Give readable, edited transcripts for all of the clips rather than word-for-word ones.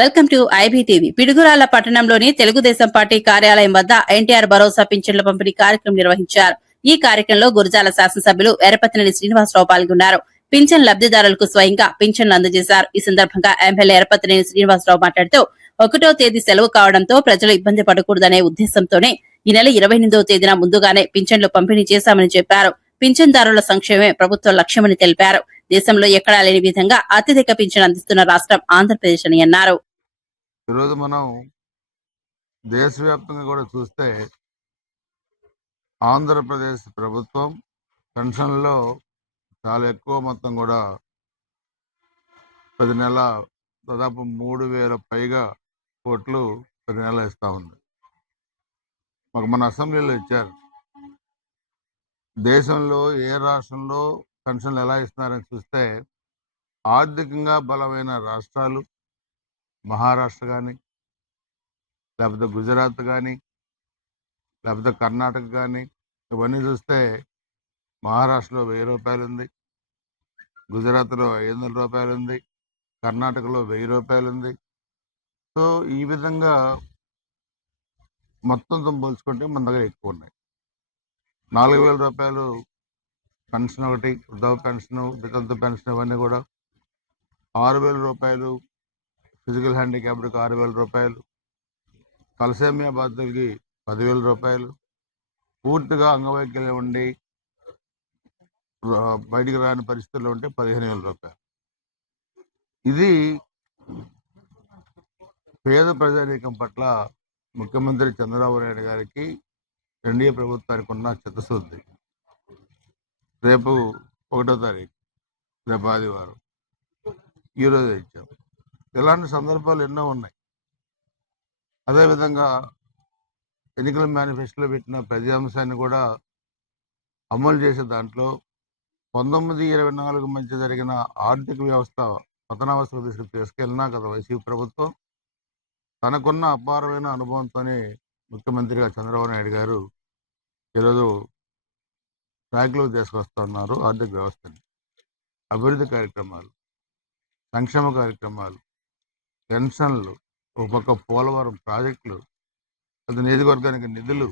Welcome to IBTV. Piduguralla పట్టణంలోని Telugu Desam party కార్యాలయం వద్ద ఎన్టీఆర్ భరోసా పింఛన్ల పంపిణీ కార్యక్రమం నిర్వహించారు. ఈ కార్యక్రమంలో గురజాల శాసనసభ్యులు ఎర్రపతినేని శ్రీనివాసరావు పాల్గొన్నారు. పింఛన్ లబ్దిదారులకు స్వయంగా పింఛన్లు అందజేశారు. ఈ సందర్భంగా ఎమ్మెల్యే ఎర్రపతినేని శ్రీనివాసరావు మాట్లాడుతూ 1వ తేదీ సెలవు కావడంతో ప్రజలు ఇబ్బంది పడకూడదనే ఉద్దేశంతోనే ఈ నెల 28వ తేదీన ముందుగానే పింఛన్లు పంపిణీ చేశామని చెప్పారు. పింఛన్దారుల సంక్షేమమే ప్రభుత్వ లక్ష్యమని తెలిపారు. దేశంలో ఎక్కడా లేని విధంగా అత్యధిక పింఛన్ అందిస్తున్న రాష్ట్రం ఆంధ్రప్రదేశ్ అని అన్నారు. ఈరోజు మనం దేశవ్యాప్తంగా కూడా చూస్తే ఆంధ్రప్రదేశ్ ప్రభుత్వం పెన్షన్లో చాలా ఎక్కువ మొత్తం కూడా ప్రతి నెల దాదాపు 3,000 పైగా కోట్లు ప్రతి నెల ఇస్తూ ఉంది. మన అసెంబ్లీలో ఇచ్చారు. దేశంలో ఏ రాష్ట్రంలో పెన్షన్లు ఎలా ఇస్తున్నారని చూస్తే ఆర్థికంగా బలమైన రాష్ట్రాలు మహారాష్ట్ర కానీ, లేకపోతే గుజరాత్ కానీ, లేకపోతే కర్ణాటక కానీ, ఇవన్నీ చూస్తే మహారాష్ట్రలో 1,000 రూపాయలు ఉంది, గుజరాత్లో 500 రూపాయలు ఉంది, కర్ణాటకలో 1,000 రూపాయలు ఉంది. సో ఈ విధంగా మొత్తంతో పోల్చుకుంటే మన దగ్గర ఎక్కువ ఉన్నాయి. 4,000 రూపాయలు పెన్షన్ ఒకటి, వృద్ధాప్య పెన్షన్, వితంతు పెన్షన్, ఇవన్నీ కూడా 6,000 రూపాయలు, ఫిజికల్ హ్యాండిక్యాప్డ్కి 6,000 రూపాయలు, తలసేమియా బాధితులకి 10,000 రూపాయలు, పూర్తిగా అంగవైకల్యం ఉండి బయటికి రాని పరిస్థితుల్లో ఉంటే 15,000 రూపాయలు. ఇది పేద ప్రజానీకం పట్ల ముఖ్యమంత్రి చంద్రబాబు నాయుడు గారికి ఎన్డీఏ ప్రభుత్వానికి ఉన్న చిత్తశుద్ధి. రేపు 1వ తారీఖు, రేపు ఆదివారం, ఈరోజు ఇచ్చాం. ఇలాంటి సందర్భాలు ఎన్నో ఉన్నాయి. అదేవిధంగా ఎన్నికల మేనిఫెస్టోలో పెట్టిన ప్రతి అంశాన్ని కూడా అమలు చేసే దాంట్లో 1924 మధ్య జరిగిన ఆర్థిక వ్యవస్థ పతనావస్థ దిశకు తీసుకెళ్ళినా కదా వైసీపీ ప్రభుత్వం తనకున్న అపారమైన అనుభవంతోనే ముఖ్యమంత్రిగా చంద్రబాబు నాయుడు గారు ఈరోజు ట్రాక్లోకి తీసుకొస్తున్నారు. ఆర్థిక వ్యవస్థని, అభివృద్ధి కార్యక్రమాలు, సంక్షేమ కార్యక్రమాలు, పెన్షన్లు, ఒక పక్క పోలవరం ప్రాజెక్టులు, అది నియోజకవర్గానికి నిధులు,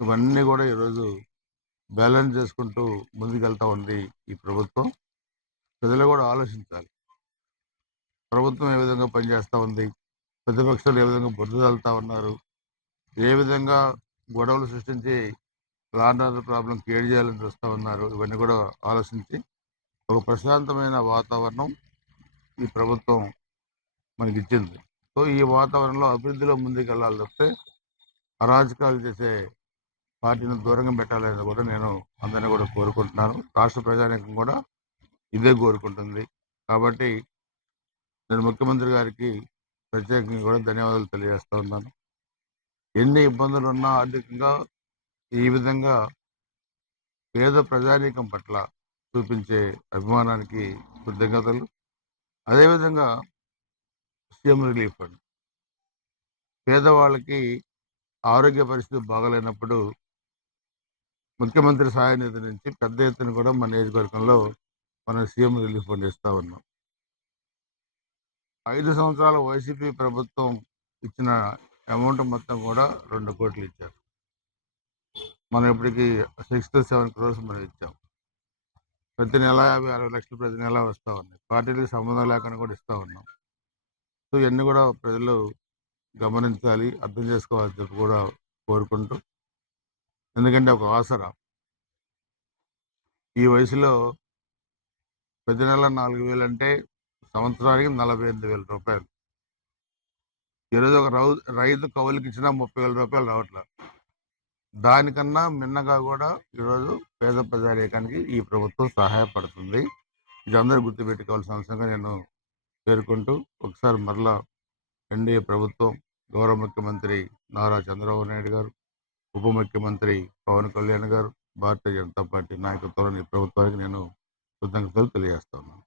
ఇవన్నీ కూడా ఈరోజు బ్యాలెన్స్ చేసుకుంటూ ముందుకెళ్తా ఉంది ఈ ప్రభుత్వం. ప్రజలు కూడా ఆలోచించాలి. ప్రభుత్వం ఏ విధంగా పనిచేస్తూ ఉంది, ప్రతిపక్షాలు ఏ విధంగా బురదలుతా ఉన్నారు, ఏ విధంగా గొడవలు సృష్టించి law and order problem create చేయాలని చూస్తూ ఉన్నారు. ఇవన్నీ కూడా ఆలోచించి ఒక ప్రశాంతమైన వాతావరణం ఈ ప్రభుత్వం మనకి ఇచ్చింది. సో ఈ వాతావరణంలో అభివృద్ధిలో ముందుకు వెళ్ళాలి తప్పితే అరాజకాలు చేసే పార్టీని దూరంగా పెట్టాలని కూడా నేను అందరినీ కూడా కోరుకుంటున్నాను. రాష్ట్ర ప్రజానీకం కూడా ఇదే కోరుకుంటుంది. కాబట్టి నేను ముఖ్యమంత్రి గారికి ప్రత్యేకంగా కూడా ధన్యవాదాలు తెలియజేస్తూ ఉన్నాను. ఎన్ని ఇబ్బందులు ఉన్నా ఆర్థికంగా ఈ విధంగా పేద ప్రజానీకం పట్ల చూపించే అభిమానానికి కృతజ్ఞతలు. అదేవిధంగా సీఎం రిలీఫ్ ఫండ్, పేదవాళ్ళకి ఆరోగ్య పరిస్థితి బాగలేనప్పుడు ముఖ్యమంత్రి సహాయ నిధి నుంచి పెద్ద ఎత్తున కూడా మన నియోజకవర్గంలో మనం సీఎం రిలీఫ్ ఫండ్ ఇస్తూ ఉన్నాం. 5 సంవత్సరాల వైసీపీ ప్రభుత్వం ఇచ్చిన అమౌంట్ మొత్తం కూడా 2 కోట్లు ఇచ్చారు. మనం ఇప్పటికి 6 to 7 crores మనం ఇచ్చాం. ప్రతి నెల 50-60 లక్షలు ప్రతి నెల వస్తూ ఉన్నాయి. పార్టీలకు సంబంధం లేకుండా కూడా ఇస్తూ ఉన్నాం. సో ఇవన్నీ కూడా ప్రజలు గమనించాలి, అర్థం చేసుకోవాలని చెప్పి కూడా కోరుకుంటూ, ఎందుకంటే ఒక ఆసరా ఈ వయసులో ప్రతి నెల 4,000 అంటే సంవత్సరానికి 48,000 రూపాయలు. ఈరోజు ఒక రైతు కౌలుకి ఇచ్చినా 30,000 రూపాయలు రావట్లేదు. దానికన్నా మిన్నగా కూడా ఈరోజు పేద ప్రజానీకానికి ఈ ప్రభుత్వం సహాయపడుతుంది. ఇది అందరూ గుర్తుపెట్టుకోవాల్సిన అంశంగా నేను పేర్కొంటూ, ఒకసారి మరలా ఎన్డీఏ ప్రభుత్వం, గౌరవ ముఖ్యమంత్రి నారా చంద్రబాబు నాయుడు గారు, ఉప ముఖ్యమంత్రి పవన్ కళ్యాణ్ గారు, భారతీయ జనతా పార్టీ నాయకత్వంలోని ప్రభుత్వానికి నేను కృతజ్ఞతలు తెలియజేస్తున్నాను.